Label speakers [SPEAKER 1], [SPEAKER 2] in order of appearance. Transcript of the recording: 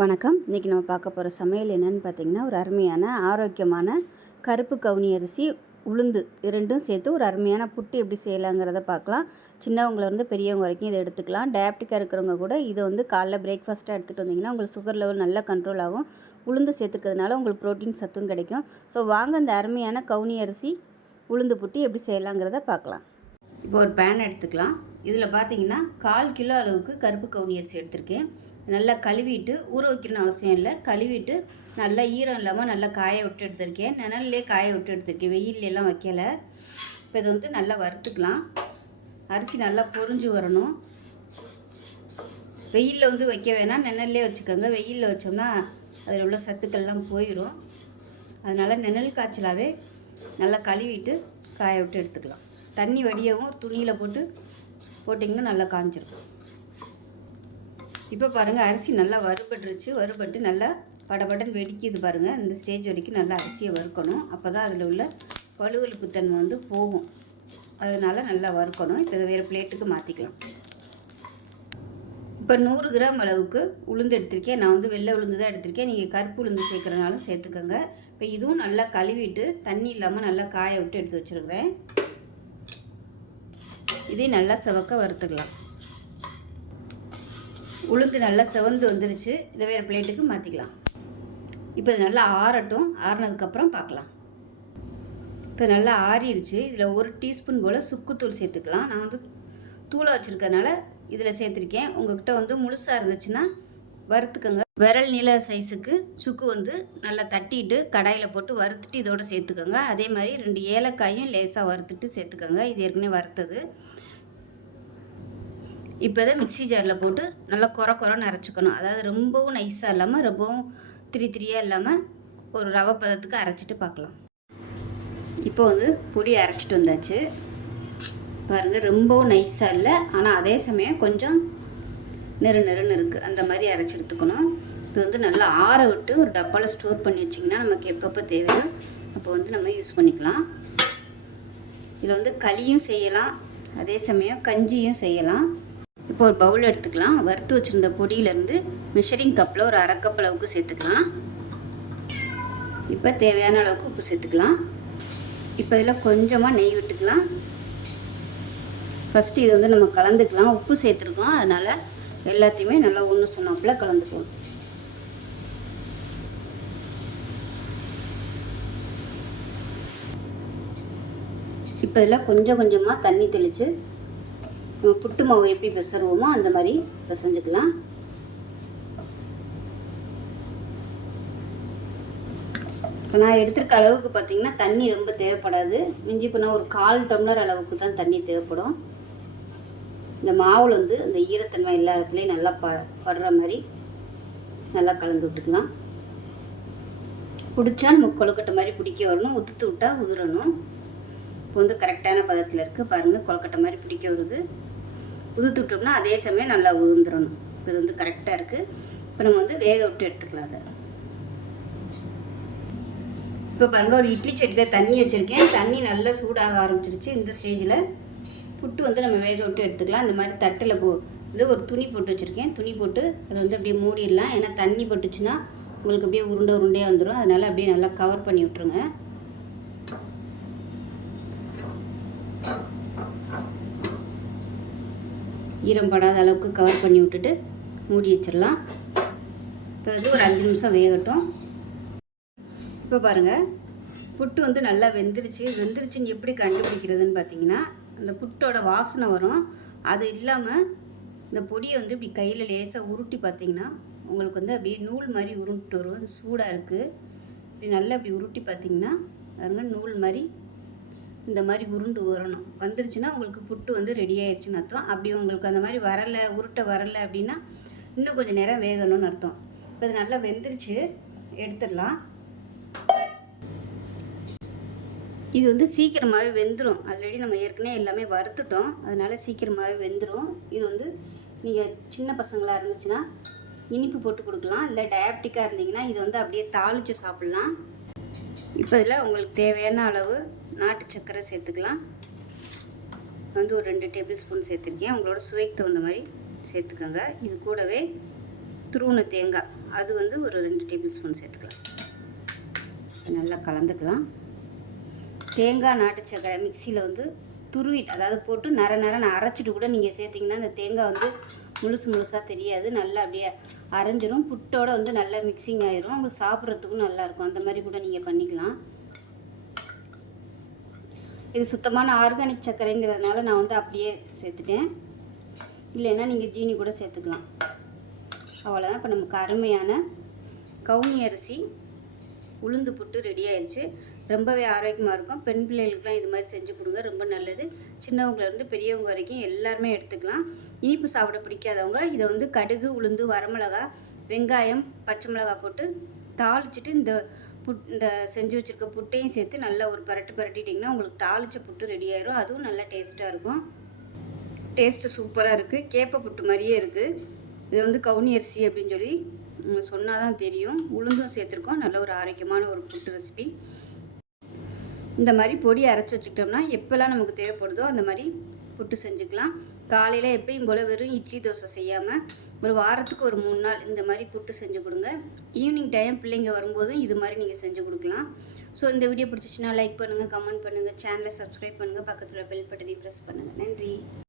[SPEAKER 1] வணக்கம். இன்றைக்கி நம்ம பார்க்க போகிற சமையல் என்னன்னு பார்த்தீங்கன்னா ஒரு அருமையான ஆரோக்கியமான கருப்பு கவுனி அரிசி உளுந்து இரண்டும் ரெண்டும் சேர்த்து ஒரு அருமையான புட்டு எப்படி செய்யலாங்கிறத பார்க்கலாம். சின்னவங்கலேருந்து பெரியவங்க வரைக்கும் இதை எடுத்துக்கலாம். டயபெட்டிக்காக இருக்கிறவங்க கூட இதை வந்து காலைல பிரேக்ஃபாஸ்ட்டாக எடுத்துகிட்டு வந்தீங்கன்னா உங்களுக்கு சுகர் லெவல் நல்லா கண்ட்ரோல் ஆகும். உளுந்து சேர்த்துக்கிறதுனால உங்களுக்கு ப்ரோட்டீன் சத்தும் கிடைக்கும். ஸோ வாங்க இந்த அருமையான கவுனி அரிசி உளுந்து புட்டு எப்படி செய்யலாங்கிறத பார்க்கலாம். இப்போ ஒரு பேன் எடுத்துக்கலாம். இதில் பார்த்தீங்கன்னா கால் கிலோ அளவுக்கு கருப்பு கவுனி அரிசி எடுத்திருக்கேன். நல்லா கழுவிட்டு ஊற வைக்கணும்னு அவசியம் இல்லை. கழுவிட்டு நல்லா ஈரம் இல்லாமல் நல்லா காய விட்டு எடுத்திருக்கேன். நிழல்லே காய விட்டு எடுத்திருக்கேன். வெயில்ல வைக்கலை வைக்கல. இப்போ இதை வந்து நல்லா வறுத்துக்கலாம். அரிசி நல்லா பொரிஞ்சு வரணும். வெயிலில் வந்து வைக்க வேணாம். நிழல்லே வச்சுக்கோங்க. வெயிலில் வச்சோம்னா அதில் உள்ள சத்துக்கள்லாம் போயிடும் அதனால் நிழல் காய்ச்சலாகவே நல்லா கழுவிட்டு காய விட்டு எடுத்துக்கலாம். தண்ணி வடியவும் துணியில் போட்டு போட்டிங்கன்னா நல்லா காஞ்சிருக்கும் இப்போ பாருங்கள் அரிசி நல்லா வறுபட்டுருச்சு. வறுபட்டு நல்லா படபடன் வெடிக்கிது பாருங்கள் இந்த ஸ்டேஜ் வரைக்கும் நல்லா அரிசியை வறுக்கணும். அப்போ தான் அதில் உள்ள வலுவலுப்பு தன்மை வந்து போகும். அதனால் நல்லா வறுக்கணும். இப்போ இதை வேறு பிளேட்டுக்கு மாற்றிக்கலாம் இப்போ நூறு கிராம் அளவுக்கு உளுந்து எடுத்திருக்கேன். நான் வந்து வெள்ளை உளுந்து தான் எடுத்திருக்கேன். நீங்கள் கருப்பு உளுந்து சேர்க்குறனாலும் சேர்த்துக்கோங்க. இப்போ இதுவும் நல்லா கழுவிட்டு தண்ணி இல்லாமல் நல்லா காய விட்டு எடுத்து வச்சுருக்கிறேன். இதையும் நல்லா செவக்க வறுத்துக்கலாம். உளுந்து நல்லா செவந்து வந்துருச்சு. இதை வேறு பிளேட்டுக்கு மாற்றிக்கலாம் இப்போ இது நல்லா ஆறட்டும். ஆறினதுக்கப்புறம் பார்க்கலாம். இப்போ நல்லா ஆறிடுச்சு. இதில் ஒரு டீஸ்பூன் போல் சுக்குத்தூள் சேர்த்துக்கலாம். நான் வந்து தூளை வச்சுருக்கறனால இதில் சேர்த்துருக்கேன். உங்கள்கிட்ட வந்து முழுசாக இருந்துச்சுன்னா வறுத்துக்கோங்க. விரல் நீள சைஸுக்கு சுக்கு வந்து நல்லா தட்டிட்டு கடாயில் போட்டு வறுத்துட்டு இதோட சேர்த்துக்கோங்க. அதே மாதிரி ரெண்டு ஏலக்காயும் லேசாக வறுத்துட்டு சேர்த்துக்கோங்க. இது ஏற்கனவே வறுத்தது. இப்போ இதை மிக்ஸி ஜாரில் போட்டு நல்லா குறை குறைன்னு அரைச்சிக்கணும். அதாவது ரொம்பவும் நைஸாக இல்லாமல் ரொம்பவும் திரி திரியாக இல்லாமல் ஒரு ரவை பதத்துக்கு அரைச்சிட்டு பார்க்கலாம். இப்போ வந்து பொடி அரைச்சிட்டு வந்தாச்சு. பாருங்கள் ரொம்பவும் நைஸாக இல்லை. ஆனால் அதே சமயம் கொஞ்சம் நெரு நெருன்னு இருக்குது அந்த மாதிரி அரைச்சி எடுத்துக்கணும். இப்போ வந்து நல்லா ஆற விட்டு ஒரு டப்பாவில் ஸ்டோர் பண்ணி வச்சிங்கன்னா நமக்கு எப்பப்போ தேவையோ அப்போ வந்து நம்ம யூஸ் பண்ணிக்கலாம். இதில் வந்து களியும் செய்யலாம். அதே சமயம் கஞ்சியும் செய்யலாம். இப்போ ஒரு பவுல் எடுத்துக்கலாம். வறுத்து வச்சுருந்த பொடியிலேருந்து மெஷரிங் கப்பில் ஒரு அரைக்கப் அளவுக்கு சேர்த்துக்கலாம். இப்போ தேவையான அளவுக்கு உப்பு சேர்த்துக்கலாம். இப்போ இதில் கொஞ்சமாக நெய் விட்டுக்கலாம். ஃபஸ்ட்டு இதை வந்து நம்ம கலந்துக்கலாம். உப்பு சேர்த்துருக்கோம். அதனால் எல்லாத்தையுமே நல்லா ஒன்று சொன்னாப்பில் கலந்துக்கலாம். இப்போ இதில் கொஞ்சம் கொஞ்சமாக தண்ணி தெளித்து நம்ம புட்டு மாவு எப்படி பிசைறோமோ அந்த மாதிரி பிசைஞ்சுக்கலாம். இப்போ நான் எடுத்திருக்க அளவுக்கு பார்த்தீங்கன்னா தண்ணி ரொம்ப தேவைப்படாது. மிஞ்சி போனால் ஒரு கால் டம்ளர் அளவுக்கு தான் தண்ணி தேவைப்படும். இந்த மாவில் வந்து இந்த ஈரத்தன்மை எல்லா இடத்துலையும் நல்லா ப படுற மாதிரி நல்லா கலந்து விட்டுக்கலாம். பிடிச்சா நம்ம கொழுக்கட்டை மாதிரி பிடிக்க வரணும். உதுத்து விட்டால் உதிரணும் இப்போ வந்து கரெக்டான பதத்தில் இருக்குது பாருங்கள் கொழுக்கட்டை மாதிரி பிடிக்க வருது. உதுத்து விட்டோம்னா அதே சமயம் நல்லா உதிர்ந்துடணும் இப்போ இது வந்து கரெக்டாக இருக்குது இப்போ நம்ம வந்து வேக விட்டு எடுத்துக்கலாம் அதை. இப்போ பாருங்கள் ஒரு இட்லி சட்டியில் தண்ணி வச்சுருக்கேன். தண்ணி நல்லா சூடாக ஆரம்பிச்சிருச்சு. இந்த ஸ்டேஜில் புட்டு வந்து நம்ம வேக விட்டு எடுத்துக்கலாம். இந்த மாதிரி தட்டில் போ வந்து ஒரு துணி போட்டு வச்சுருக்கேன். துணி போட்டு அதை வந்து அப்படியே மூடிடலாம். ஏன்னா தண்ணி பட்டுச்சுன்னா உங்களுக்கு அப்படியே உருண்டை உருண்டையாக வந்துடும் அதனால் அப்படியே நல்லா கவர் பண்ணி விட்ருங்க ஈரம் படாத அளவுக்கு கவர் பண்ணி விட்டுட்டு மூடி வச்சிடலாம். இப்போ வந்து ஒரு அஞ்சு நிமிஷம் வேகட்டும். இப்போ பாருங்கள் புட்டு வந்து நல்லா வெந்துருச்சு. வெந்துருச்சுன்னு எப்படி கண்டுபிடிக்கிறதுன்னு பார்த்தீங்கன்னா அந்த புட்டோட வாசனை வரும். அது இல்லாமல் இந்த பொடியை வந்து இப்படி கையில் லேசாக உருட்டி பார்த்தீங்கன்னா உங்களுக்கு வந்து அப்படியே நூல் மாதிரி உருண்டு வரும். சூடாக இருக்குது இப்படி நல்லா இப்படி உருட்டி பார்த்தீங்கன்னா பாருங்கள் நூல் மாதிரி இந்த மாதிரி உருண்டு வரணும் வந்துருச்சுன்னா உங்களுக்கு புட்டு வந்து ரெடி ஆயிடுச்சுன்னு அர்த்தம். அப்படி உங்களுக்கு அந்த மாதிரி வரலை உருட்டை வரலை அப்படின்னா இன்னும் கொஞ்சம் நேரம் வேகணும்னு அர்த்தம். இப்போ இது நல்லா வெந்துருச்சு. எடுத்துடலாம். இது வந்து சீக்கிரமாகவே வெந்துடும் ஆல்ரெடி நம்ம ஏற்கனவே எல்லாமே வறுத்துட்டோம். அதனால் சீக்கிரமாகவே வெந்துடும் இது வந்து நீங்கள் சின்ன பசங்களாக இருந்துச்சுன்னா இனிப்பு போட்டு கொடுக்கலாம். இல்லை டயபெட்டிக்காக இருந்தீங்கன்னா இது வந்து அப்படியே தாளித்து சாப்பிட்லாம். இப்போ இதில் உங்களுக்கு தேவையான அளவு நாட்டு சர்க்கரை சேர்த்துக்கலாம். வந்து ஒரு ரெண்டு டேபிள் ஸ்பூன் சேர்த்துருக்கேன். உங்களோட சுவைக்கு தகுந்த மாதிரி சேர்த்துக்கோங்க. இது கூடவே துருவண தேங்காய். அது வந்து ஒரு ரெண்டு டேபிள் ஸ்பூன் சேர்த்துக்கலாம். நல்லா கலந்துக்கலாம். தேங்காய் நாட்டு சக்கரை மிக்சியில் வந்து துருவிட்டு அதாவது போட்டு நர நரன்னு அரைச்சிட்டு கூட நீங்கள் சேர்த்திங்கன்னா அந்த தேங்காய் வந்து முழுசு முழுசாக தெரியாது. நல்லா அப்படியே அரைஞ்சிரும். புட்டோட வந்து நல்லா மிக்சிங் ஆயிரும். உங்களுக்கு சாப்பிட்றதுக்கும் நல்லாயிருக்கும் அந்த மாதிரி கூட நீங்கள் பண்ணிக்கலாம். இது சுத்தமான ஆர்கானிக் சர்க்கரைங்கிறதுனால நான் வந்து அப்படியே சேர்த்துட்டேன். இல்லைன்னா நீங்கள் ஜீனி கூட சேர்த்துக்கலாம். அவ்வளோதான் இப்போ நமக்கு அருமையான கவுனி அரிசி உளுந்து புட்டு ரெடி ஆயிடுச்சு ரொம்பவே ஆரோக்கியமாக இருக்கும். பெண் பிள்ளைகளுக்குலாம் இது மாதிரி செஞ்சு கொடுங்க. ரொம்ப நல்லது. சின்னவங்கலேருந்து பெரியவங்க வரைக்கும் எல்லாருமே எடுத்துக்கலாம். இனிப்பு சாப்பிட பிடிக்காதவங்க இதை வந்து கடுகு உளுந்து வரமிளகா வெங்காயம் பச்சை மிளகாய் போட்டு தாளிச்சிட்டு இந்த புட் இந்த செஞ்சு வச்சுருக்க புட்டையும் சேர்த்து நல்லா ஒரு பரட்டு பரட்டிட்டிங்கன்னா உங்களுக்கு தாளிச்ச புட்டு ரெடி ஆயிரும். அதுவும் நல்லா டேஸ்ட்டாக இருக்கும். டேஸ்ட்டு சூப்பராக இருக்குது கேப்ப புட்டு மாதிரியே இருக்குது இது வந்து கவுனி அரிசி அப்படின்னு சொல்லி சொன்னால் தான் தெரியும். உளுந்தும் சேர்த்துருக்கோம். நல்ல ஒரு ஆரோக்கியமான ஒரு புட்டு ரெசிபி இந்த மாதிரி பொடி அரைச்சி வச்சுக்கிட்டோம்னா எப்போல்லாம் நமக்கு தேவைப்படுதோ அந்த மாதிரி புட்டு செஞ்சுக்கலாம். காலையில் எப்பயும் போல் வெறும் இட்லி தோசை செய்யாமல் ஒரு வாரத்துக்கு ஒரு மூணு நாள் இந்த மாதிரி புட்டு செஞ்சு கொடுங்க. ஈவினிங் டைம் பிள்ளைங்க வரும்போதும் இது மாதிரி நீங்கள் செஞ்சு கொடுக்கலாம். ஸோ இந்த வீடியோ பிடிச்சிச்சின்னா லைக் பண்ணுங்கள் கமெண்ட் பண்ணுங்கள் சேனலை சப்ஸ்கிரைப் பண்ணுங்கள் பக்கத்தில் பெல் பட்டனையும் ப்ரெஸ் பண்ணுங்கள் நன்றி.